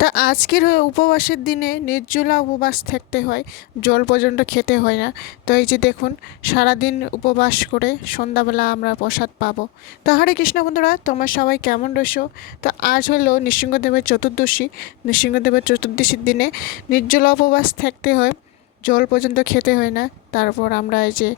তা আজকের উপবাসের দিনে নির্জলা উপবাস থাকতে হয়, জল পর্যন্ত খেতে হয় না। তো এই যে দেখুন, সারাদিন উপবাস করে সন্ধ্যাবেলা আমরা প্রসাদ পাবো। তো হরে কৃষ্ণ বন্ধুরা, তোমরা সবাই কেমন রয়েছো? তো আজ হলো নৃসিংহদেবের চতুর্দশী। নৃসিংহদেবের চতুর্দশীর দিনে নির্জলা উপবাস থাকতে হয়, জল পর্যন্ত খেতে হয় না। তারপর আমরা এই যে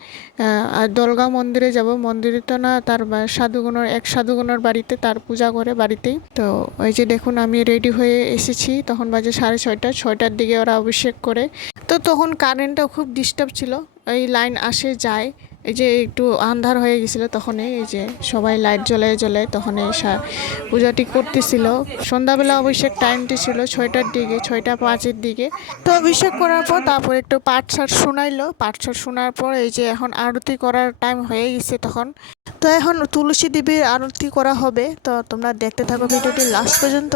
দোলগাঁও মন্দিরে যাব। মন্দিরে তো না, তার সাধুগুণর এক সাধুগুণর বাড়িতে তার পূজা করে বাড়িতেই। তো ওই যে দেখুন, আমি রেডি হয়ে এসেছি। তখন বাজে 6:30, 6টার দিকে ওরা অভিষেক করে। তো তখন কারেন্টটাও খুব ডিস্টার্ব ছিল, এই লাইন আসে যায়। এই যে একটু আন্ধার হয়ে গেছিলো, তখনই এই যে সবাই লাইট জ্বলায় জ্বলায় তখন এই পূজাটি করতেছিল। সন্ধ্যাবেলা অভিষেক টাইমটি ছিল 6টার দিকে, 6টা 5-এর দিকে। তো অভিষেক করার পর তারপর একটু পাঠ শাট শোনাইলো। পাঠ শাট শোনার পর এই যে এখন আরতি করার টাইম হয়ে গেছে তখন। তো এখন তুলসী দেবীর আরতি করা হবে। তো তোমরা দেখতে থাকো ভিডিওটি লাস্ট পর্যন্ত।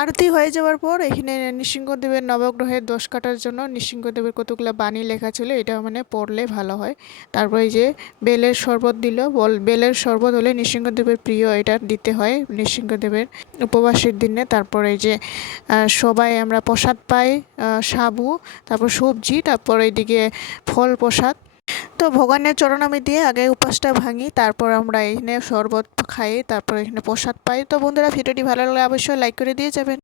আরতি হয়ে যাওয়ার পর এখানে নৃসিংহদেবের নবগ্রহের দোষ কাটার জন্য নৃসিংহদেবের কতগুলো বাণী লেখা ছিল, এটা মানে পড়লে ভালো হয়। তারপর এই যে বেলের শরবত দিল। বেলের শরবত হলে নৃসিংহদেবের প্রিয়, এটা দিতে হয় নৃসিংহদেবের উপবাসের দিনে। তারপর এই যে সবাই আমরা প্রসাদ পাই, সাবু, তারপর সবজি, তারপর এইদিকে ফল প্রসাদ। তো ভগবানের চরণামি দিয়ে আগে উপাসটা ভাঙি, তারপর আমরা এখানে শরবত খাই, তারপর এখানে প্রসাদ পাই। তো বন্ধুরা, ভিডিওটি ভালো লাগলে অবশ্যই লাইক করে দিয়ে যাবেন।